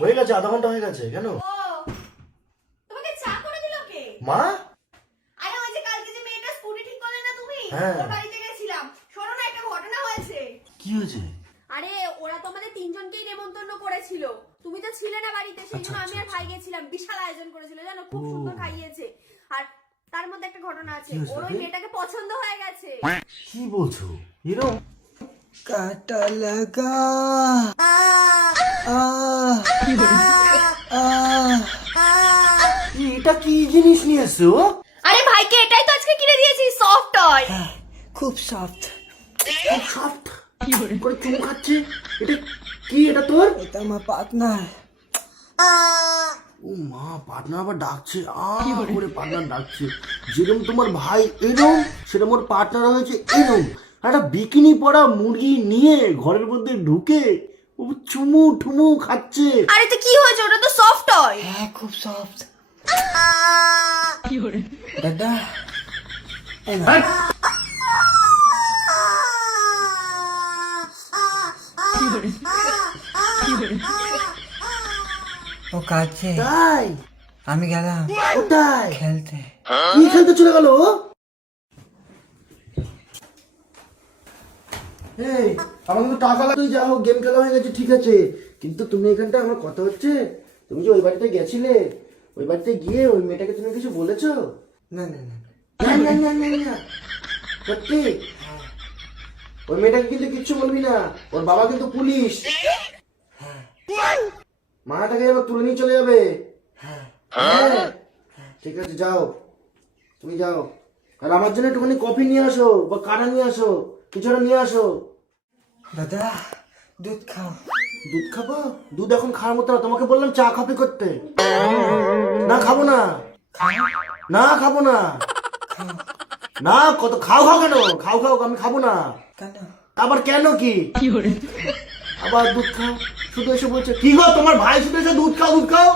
হয়ে গেছে, আধা ঘন্টা হয়ে গেছে। কেন? ও তোমাকে চা করে দিল কে? মা? আরে ওই যে কালকে যে মেয়েটা স্কুটি ঠিক করলে না তুমি, হ্যাঁ। ওর বাড়িতে গেছিলাম। শোনো না, একটা ঘটনা হয়েছে। কি হয়েছে? আরে ওরা তো আমাদের তিনজনকেই নেমন্তন্ন করেছিল, তুমি তো ছিলে না বাড়িতে, সেই জন্য আমি আর ভাই গেছিলাম। বিশাল আয়োজন করেছিল জানো, খুব সুন্দর খাইয়েছে। আর তার মধ্যে একটা ঘটনা আছে, কি হয়েছে ওর ওই নাকি? মেয়েটাকে পছন্দ হয়ে গেছে। কি বলছো? এরকম? কাটা লাগা এটা কি জিনিস নিয়ে এসছো? আরে ভাইকে এটাই তো আজকে কিনে দিয়েছি, সফট টয়। খুব সফট। সফট করে চুমু খাচ্ছে। এটা কি? এটা তোর? এটা আমার পার্টনার। ও মা, পার্টনার আবার ডাকছে। করে পার্টনার ডাকছে। যেরকম তোমার ভাই এরম, সেরকম ওর পার্টনার হয়েছে এরম। একটা বিকিনি পরা মুরগি নিয়ে ঘরের মধ্যে ঢুকে ও চুমু ঠুমু খাচ্ছে। আরে তো কি হয়েছে, ওটা তো সফট টয়। হ্যাঁ খুব সফট। দাদা হ্যাঁ? ও কাছে তাই? আমি গেলাম কোথায়? খেলতে। কি খেলতে চলে গেল? এই, আমার কিন্তু টাকা লাগবে। যাও, গেম খেলা হয়ে গেছে, ঠিক আছে, কিন্তু তুমি এখানটা আমার কথা হচ্ছে। তুমি যে ওই বাড়িতে গেছিলে, ওই বাড়িতে গিয়ে ওই মেয়েটাকে তুমি কিছু বলেছো? না না না না না না না না, সত্যি? ওই মেয়েটাকে কিন্তু কিচ্ছু বলবি না, ওর বাবা কিন্তু পুলিশ। মাটাকে এবার তুলে নিয়ে চলে যাবে। হ্যাঁ, ঠিক আছে, যাও, তুমি যাও। আর আমার জন্য একটুখানি কফি নিয়ে আসো বা কাঠা নিয়ে আসো, কিছু একটা নিয়ে আসো। দাদা দুধ খাও। দুধ খাবো? দুধ এখন খাওয়ার মতো না, তোমাকে বললাম চা কফি করতে। না খাবো না, না খাবো না, না কত খাও খাও কেন? খাও খাও, আমি খাবো না। কেন? আবার কেন কি? আবার দুধ খাও, শুধু এসে বলছে কি গো তোমার ভাই শুধু এসে দুধ খাও দুধ খাও।